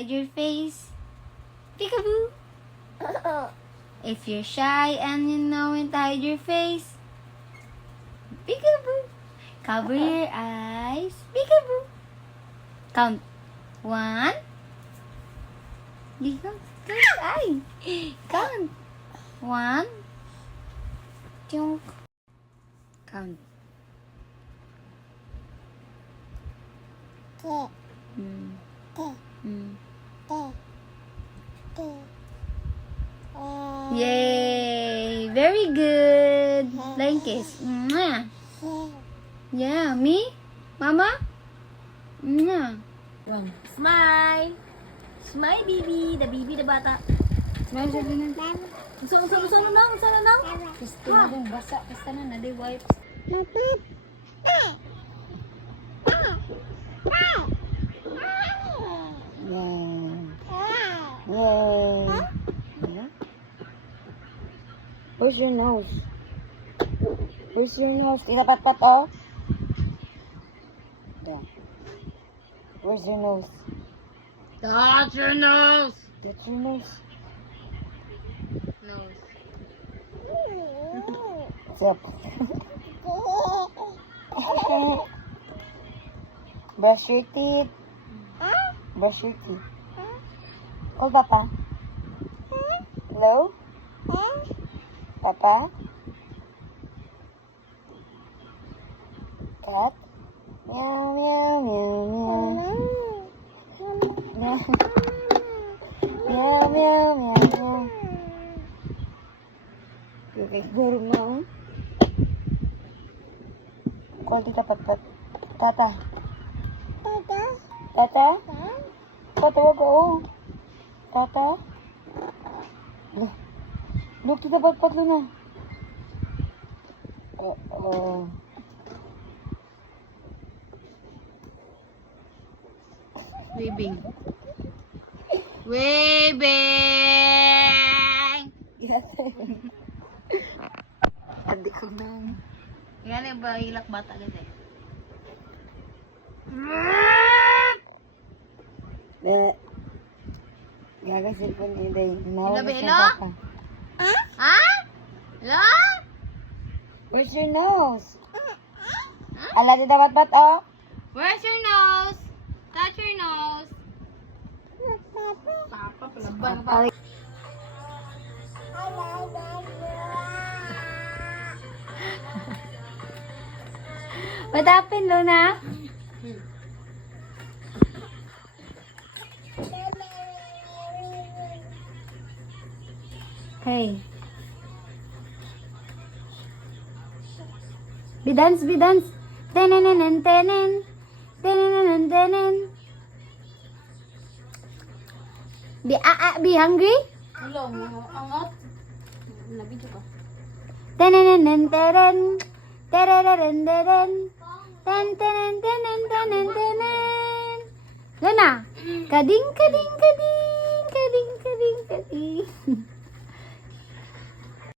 hide your face. Peekaboo. If you're shy and you know it, hide your face. Peekaboo. Cover your eyes. Peekaboo. Count. 1. Count. Ay. Count. 1. Chunk. Count. Yay! Very good. Flying kiss. Mwah. Yeah, me? Mama? Mwah. Smile! Smile, baby! The baby, the bata. Smile siya din. Unsa na nang? Gusto na din. Basa. Basta na. Naday wipes. Where's your nose? Where's your nose? Kita pat-pat, oh. There. Where's your nose? Touch your nose. Get your nose. Nose. What's up? Brush your teeth. Brush your teeth. Call Papa. Hello? Papa? Cat? Meow, meow, meow, meow. Meow, meow, meow, meow, meow. Okay, gurong mo. Call Tita Pat-Pat. Tata. Tata? Patawag ko. Tata? Look, Tita Pat-Pat na. Waving. Waving! Yes. Adik ko na. Yan yung ba ilak bata agad eh. Gaga cellphone ni Day. Hello, hello? Ha? Hello? Where's your nose? Ala, Tita Pat-Pat, oh. Where's your nose? Touch your nose. Papa, palaban pa. What happened, Luna? Hey. Be dance, be dance. Tenen, tenen. Tenen, tenen. Be hungry? Hello, angat. Nabidyo ka. Tenen, tenen. Teren, teren. Ten, tenen, tenen, tenen, tenen. Luna, kading, kading, kading. Kading, kading, kading.